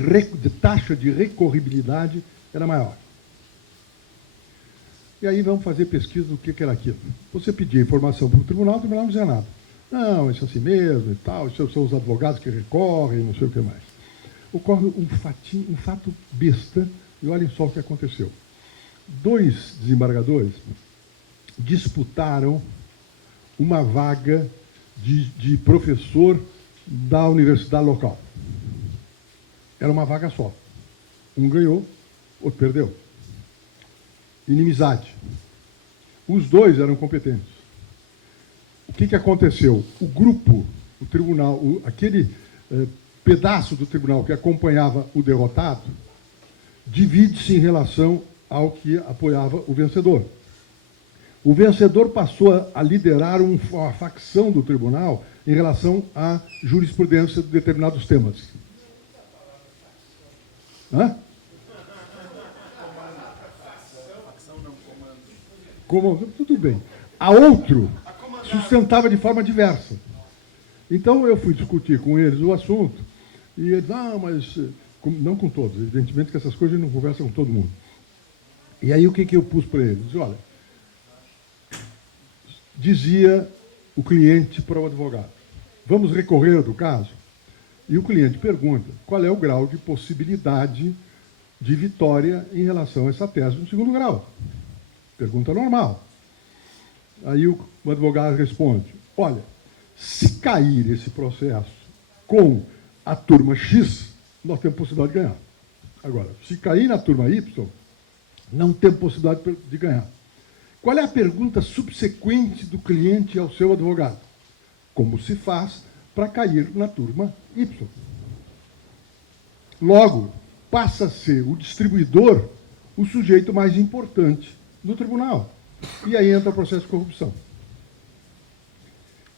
taxa de recorribilidade era maior. E aí vamos fazer pesquisa do que era aquilo. Você pedia informação para o tribunal não dizia nada. Não, isso é assim mesmo e tal, isso são os advogados que recorrem, não sei o que mais. Ocorre um fato besta, e olhem só o que aconteceu. 2 desembargadores disputaram uma vaga de professor da universidade local. Era uma vaga só. Um ganhou, outro perdeu. Inimizade. Os 2 eram competentes. O que aconteceu? O grupo, o tribunal, aquele pedaço do tribunal que acompanhava o derrotado, divide-se em relação ao que apoiava o vencedor. O vencedor passou a liderar uma facção do tribunal em relação à jurisprudência de determinados temas. Hã? Tudo bem. A outro sustentava de forma diversa. Então eu fui discutir com eles o assunto, e eles, mas não com todos, evidentemente que essas coisas a gente não conversa com todo mundo. E aí o que eu pus para eles? Olha, dizia o cliente para o advogado, vamos recorrer do caso? E o cliente pergunta, qual é o grau de possibilidade de vitória em relação a essa tese no segundo grau? Pergunta normal. Aí o advogado responde, olha, se cair esse processo com a turma X, nós temos possibilidade de ganhar. Agora, se cair na turma Y, não temos possibilidade de ganhar. Qual é a pergunta subsequente do cliente ao seu advogado? Como se faz para cair na turma Y. Logo, passa a ser o distribuidor o sujeito mais importante do tribunal. E aí entra o processo de corrupção.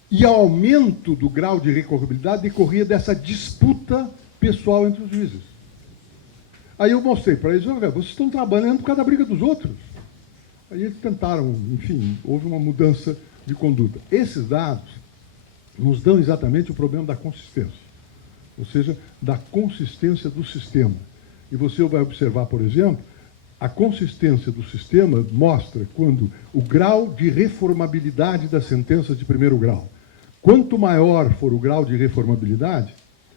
E o aumento do grau de recorribilidade decorria dessa disputa pessoal entre os juízes. Aí eu mostrei para eles, vocês estão trabalhando por causa da briga dos outros. Aí eles tentaram, enfim, houve uma mudança de conduta. Esses dados nos dão exatamente o problema da consistência, ou seja, da consistência do sistema. E você vai observar, por exemplo, a consistência do sistema mostra quando o grau de reformabilidade das sentenças de primeiro grau. Quanto maior for o grau de reformabilidade,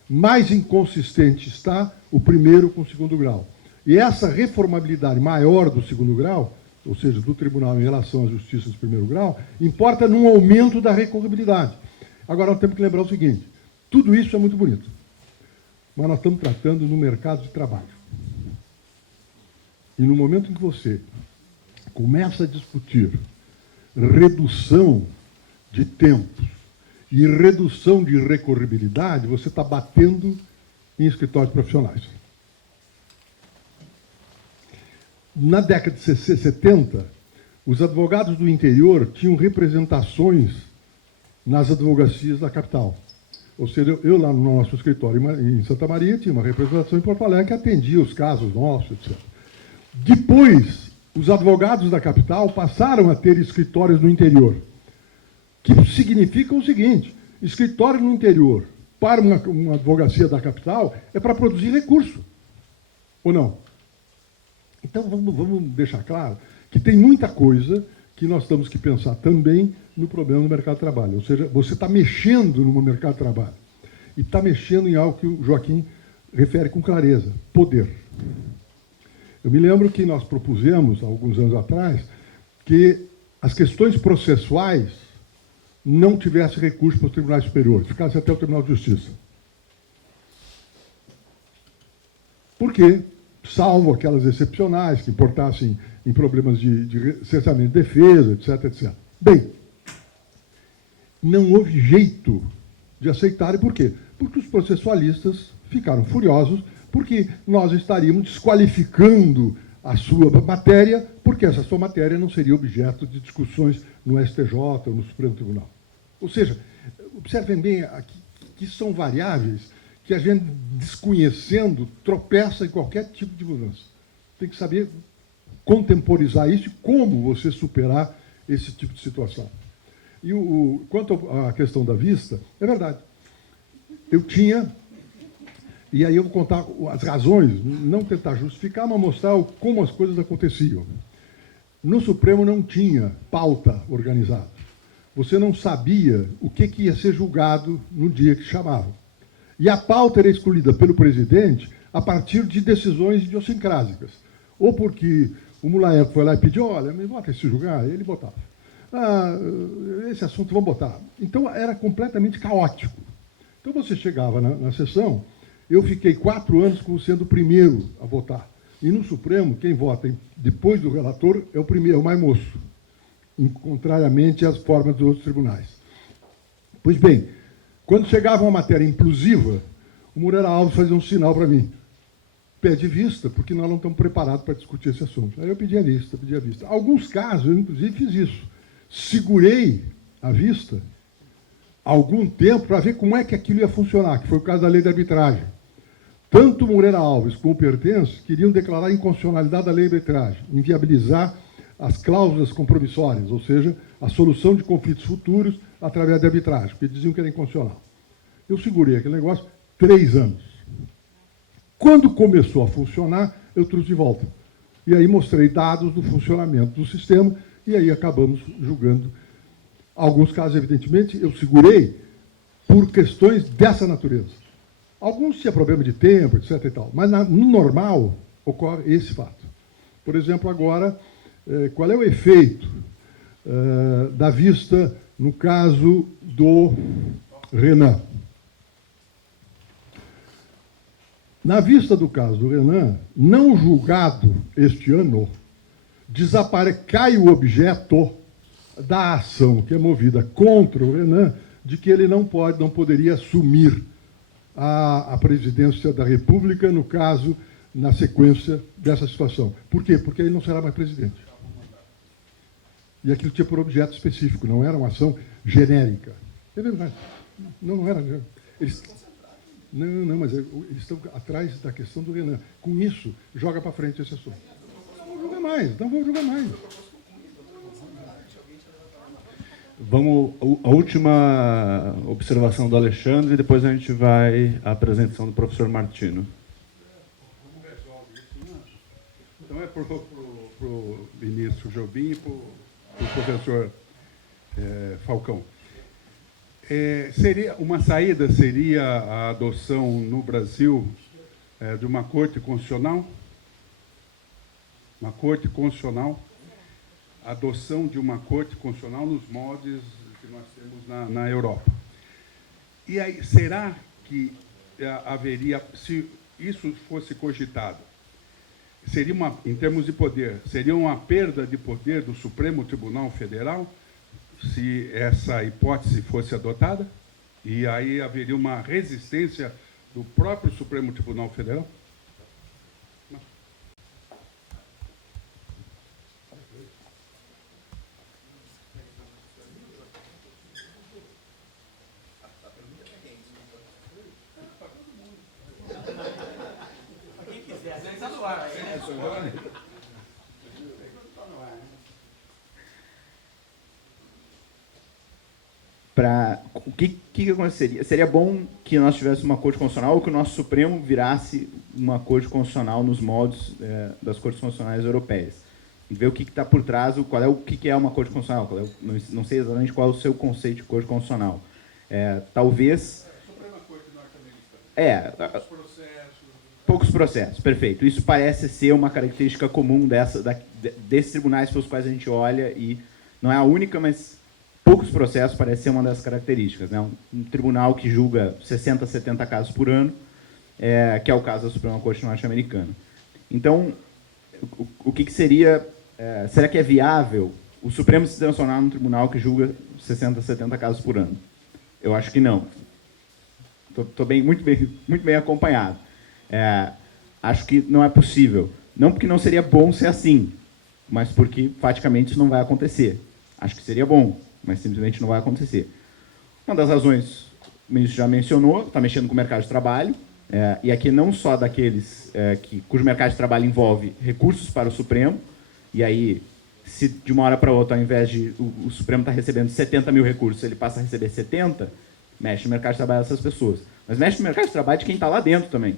mais inconsistente está o primeiro com o segundo grau. E essa reformabilidade maior do segundo grau, ou seja, do tribunal em relação à justiça de primeiro grau, importa num aumento da recorribilidade. Agora, nós temos que lembrar o seguinte, tudo isso é muito bonito, mas nós estamos tratando no mercado de trabalho. E no momento em que você começa a discutir redução de tempos e redução de recorribilidade, você está batendo em escritórios profissionais. Na década de 70, os advogados do interior tinham representações nas advocacias da capital. Ou seja, eu lá no nosso escritório em Santa Maria tinha uma representação em Porto Alegre que atendia os casos nossos, etc. Depois, os advogados da capital passaram a ter escritórios no interior, que significa o seguinte, escritório no interior para uma advocacia da capital é para produzir recurso, ou não? Então, vamos deixar claro que tem muita coisa que nós temos que pensar também no problema do mercado de trabalho. Ou seja, você está mexendo no mercado de trabalho e está mexendo em algo que o Joaquim refere com clareza, poder. Eu me lembro que nós propusemos, há alguns anos atrás, que as questões processuais não tivessem recurso para os tribunais superiores, ficasse até o Tribunal de Justiça. Por quê? Salvo aquelas excepcionais que importassem em problemas de cessamento de defesa, etc, etc. Bem, não houve jeito de aceitar. E por quê? Porque os processualistas ficaram furiosos, porque nós estaríamos desqualificando a sua matéria, porque essa sua matéria não seria objeto de discussões no STJ ou no Supremo Tribunal. Ou seja, observem bem aqui que são variáveis que a gente, desconhecendo, tropeça em qualquer tipo de mudança. Tem que saber contemporizar isso e como você superar esse tipo de situação. E quanto à questão da vista, é verdade. Eu tinha, e aí eu vou contar as razões, não tentar justificar, mas mostrar como as coisas aconteciam. No Supremo não tinha pauta organizada. Você não sabia o que ia ser julgado no dia que chamavam. E a pauta era escolhida pelo presidente a partir de decisões idiosincrásicas. Ou porque o Mulaer foi lá e pediu, olha, me bota esse julgar, ele botava. Esse assunto vamos botar. Então era completamente caótico. Então você chegava na sessão, eu fiquei 4 anos como sendo o primeiro a votar. E no Supremo, quem vota depois do relator é o primeiro, é o mais moço, contrariamente às formas dos outros tribunais. Pois bem, quando chegava uma matéria inclusiva, o Moreira Alves fazia um sinal para mim. Pede vista, porque nós não estamos preparados para discutir esse assunto. Aí eu pedi a vista, pedi a vista. Alguns casos, eu inclusive fiz isso. Segurei a vista algum tempo para ver como é que aquilo ia funcionar, que foi o caso da lei de arbitragem. Tanto Moreira Alves como o Pertence queriam declarar a inconstitucionalidade da lei de arbitragem, inviabilizar as cláusulas compromissórias, ou seja, a solução de conflitos futuros através da arbitragem, porque diziam que era inconstitucional. Eu segurei aquele negócio 3 anos. Quando começou a funcionar, eu trouxe de volta. E aí mostrei dados do funcionamento do sistema, e aí acabamos julgando. Alguns casos, evidentemente, eu segurei por questões dessa natureza. Alguns tinham problema de tempo, etc. e tal, mas no normal ocorre esse fato. Por exemplo, agora, qual é o efeito da vista no caso do Renan? Na vista do caso do Renan, não julgado este ano, cai o objeto da ação que é movida contra o Renan de que ele não poderia assumir a presidência da República, no caso, na sequência dessa situação. Por quê? Porque ele não será mais presidente. E aquilo tinha por objeto específico, não era uma ação genérica. É verdade. Não era. Não, mas eles estão atrás da questão do Renan. Com isso, joga para frente esse assunto. Não vamos jogar mais. Vamos, a última observação do Alexandre, e depois a gente vai à apresentação do professor Martino. Então é para o ministro Jobim e para o professor Falcão. Uma saída seria a adoção no Brasil de uma corte constitucional? Uma corte constitucional? Adoção de uma corte constitucional nos moldes que nós temos na Europa. E aí, será que haveria, se isso fosse cogitado, seria em termos de poder, seria uma perda de poder do Supremo Tribunal Federal, se essa hipótese fosse adotada? E aí haveria uma resistência do próprio Supremo Tribunal Federal? O que aconteceria? Seria bom que nós tivéssemos uma corte constitucional ou que o nosso Supremo virasse uma corte constitucional nos moldes das cortes constitucionais europeias. E ver o que está por trás, o que é uma corte constitucional. Não sei exatamente qual é o seu conceito de corte constitucional. Talvez... Poucos processos, perfeito. Isso parece ser uma característica comum desses tribunais pelos quais a gente olha, e não é a única, mas poucos processos parece ser uma das características, né? Um tribunal que julga 60, 70 casos por ano, que é o caso da Suprema Corte norte-americana. Então, o que seria... será que é viável o Supremo se transformar num tribunal que julga 60, 70 casos por ano? Eu acho que não. Estou muito bem acompanhado. Acho que não é possível. Não porque não seria bom ser assim, mas porque, faticamente, isso não vai acontecer. Acho que seria bom, mas simplesmente não vai acontecer. Uma das razões, o ministro já mencionou, está mexendo com o mercado de trabalho, e aqui não só daqueles cujo mercado de trabalho envolve recursos para o Supremo, e aí, se de uma hora para outra, ao invés de o Supremo estar recebendo 70 mil recursos, ele passa a receber 70, mexe no mercado de trabalho dessas pessoas. Mas mexe no mercado de trabalho de quem está lá dentro também.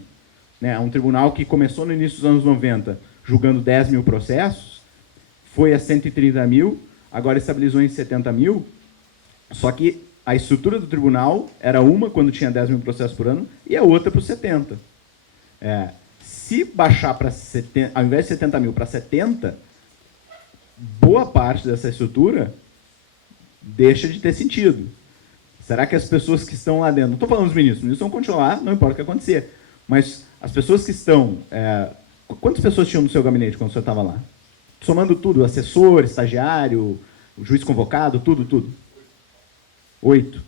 É um tribunal que começou no início dos anos 90 julgando 10 mil processos, foi a 130 mil, agora estabilizou em 70 mil, só que a estrutura do tribunal era uma quando tinha 10 mil processos por ano e a outra para os 70. Se baixar para 70, ao invés de 70 mil para 70, boa parte dessa estrutura deixa de ter sentido. Será que as pessoas que estão lá dentro, não estou falando dos ministros, os ministros vão continuar, não importa o que acontecer, mas as pessoas que estão... quantas pessoas tinham no seu gabinete quando o senhor estava lá? Somando tudo, assessor, estagiário, o juiz convocado, tudo. 8.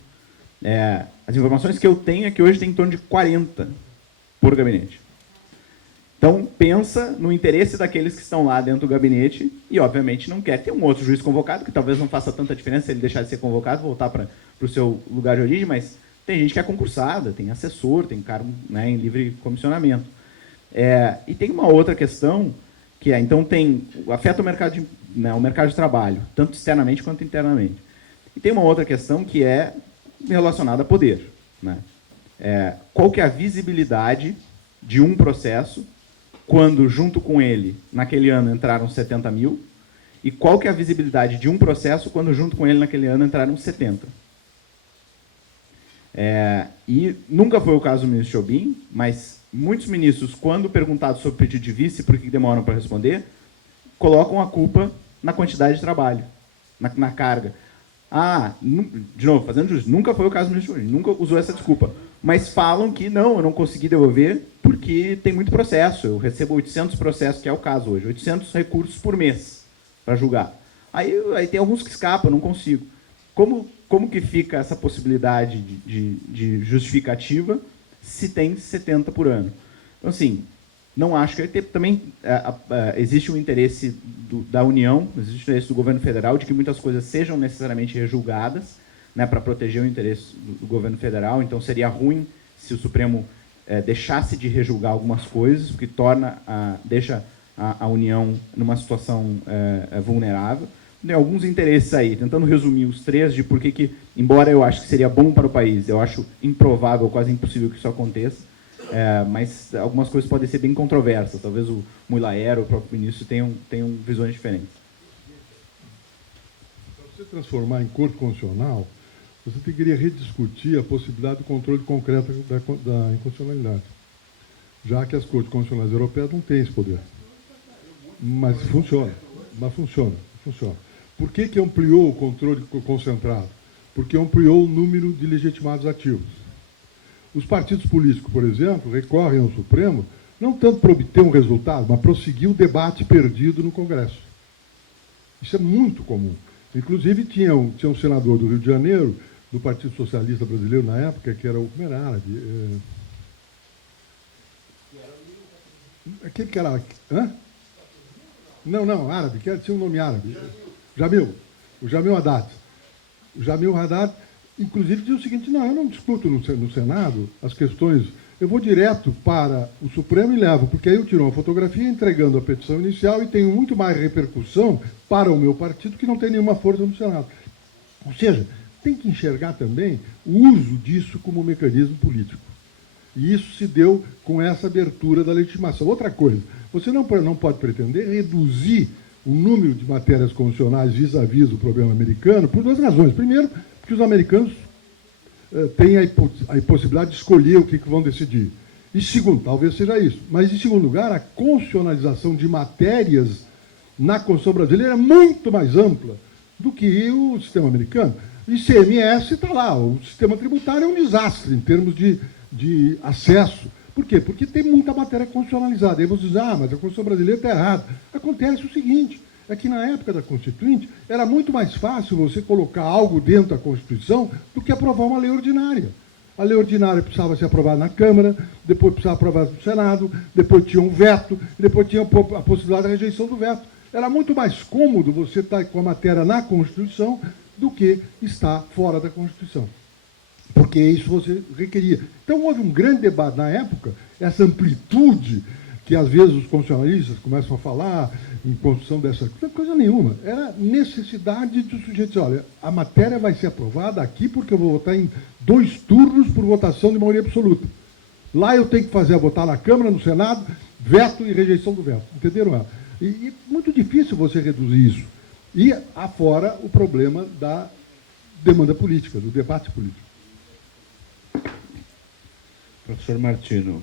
As informações que eu tenho é que hoje tem em torno de 40 por gabinete. Então, pensa no interesse daqueles que estão lá dentro do gabinete e, obviamente, não quer ter um outro juiz convocado, que talvez não faça tanta diferença se ele deixar de ser convocado, voltar para o seu lugar de origem, mas tem gente que é concursada, tem assessor, tem cargo, né, em livre comissionamento. E tem uma outra questão, que então afeta o mercado de trabalho, tanto externamente quanto internamente. E tem uma outra questão que é relacionada a poder. Né? Qual que é a visibilidade de um processo quando, junto com ele, naquele ano entraram 70 mil, e qual que é a visibilidade de um processo quando, junto com ele, naquele ano entraram 70? E nunca foi o caso do ministro Jobim, mas muitos ministros, quando perguntados sobre pedido de vice, por que demoram para responder, colocam a culpa na quantidade de trabalho, na carga. De novo, fazendo justiça, nunca foi o caso do ministro Jobim, nunca usou essa desculpa. Mas falam que não, eu não consegui devolver porque tem muito processo. Eu recebo 800 processos, que é o caso hoje, 800 recursos por mês para julgar. Aí tem alguns que escapam, eu não consigo. Como como que fica essa possibilidade de justificativa se tem 70 por ano? Então, assim, não acho que também existe um interesse da União, existe um interesse do governo federal de que muitas coisas sejam necessariamente rejulgadas, né, para proteger o interesse do governo federal. Então, seria ruim se o Supremo deixasse de rejulgar algumas coisas, o que deixa a União numa situação vulnerável. Tem alguns interesses aí, tentando resumir os três, de por que, embora eu acho que seria bom para o país, eu acho improvável, quase impossível que isso aconteça, mas algumas coisas podem ser bem controversas. Talvez o Mulaer, o próprio ministro, tenham visões diferentes. Para você transformar em corte constitucional, você teria que rediscutir a possibilidade do controle concreto da inconstitucionalidade, já que as cortes constitucionais europeias não têm esse poder. Mas funciona. Por que ampliou o controle concentrado? Porque ampliou o número de legitimados ativos. Os partidos políticos, por exemplo, recorrem ao Supremo não tanto para obter um resultado, mas prosseguir o debate perdido no Congresso. Isso é muito comum. Inclusive, tinha um senador do Rio de Janeiro, do Partido Socialista Brasileiro na época, que era o árabe. Aquele que era... Hã? Não, árabe, que tinha um nome árabe. O Jamil Haddad. O Jamil Haddad, inclusive, diz o seguinte: não, eu não discuto no Senado as questões, eu vou direto para o Supremo e levo, porque aí eu tiro uma fotografia entregando a petição inicial e tenho muito mais repercussão para o meu partido, que não tem nenhuma força no Senado. Ou seja, tem que enxergar também o uso disso como mecanismo político. E isso se deu com essa abertura da legitimação. Outra coisa, você não pode pretender reduzir o número de matérias constitucionais vis-à-vis do problema americano por duas razões. Primeiro, porque os americanos têm a possibilidade de escolher o que vão decidir. E segundo, talvez seja isso, mas em segundo lugar, a constitucionalização de matérias na Constituição brasileira é muito mais ampla do que o sistema americano. O ICMS está lá, o sistema tributário é um desastre em termos de acesso. Por quê? Porque tem muita matéria constitucionalizada. Aí você diz, mas a Constituição brasileira está errada. Acontece o seguinte, é que na época da Constituinte era muito mais fácil você colocar algo dentro da Constituição do que aprovar uma lei ordinária. A lei ordinária precisava ser aprovada na Câmara, depois precisava aprovada no Senado, depois tinha um veto, depois tinha a possibilidade da rejeição do veto. Era muito mais cômodo você estar com a matéria na Constituição do que estar fora da Constituição. Porque isso você requeria. Então, houve um grande debate na época, essa amplitude que, às vezes, os constitucionalistas começam a falar em construção dessa coisa nenhuma. Era necessidade do sujeito dizer, olha, a matéria vai ser aprovada aqui porque eu vou votar em 2 turnos por votação de maioria absoluta. Lá eu tenho que votar na Câmara, no Senado, veto e rejeição do veto. Entenderam? E muito difícil você reduzir isso. E, afora, o problema da demanda política, do debate político. Professor Martino.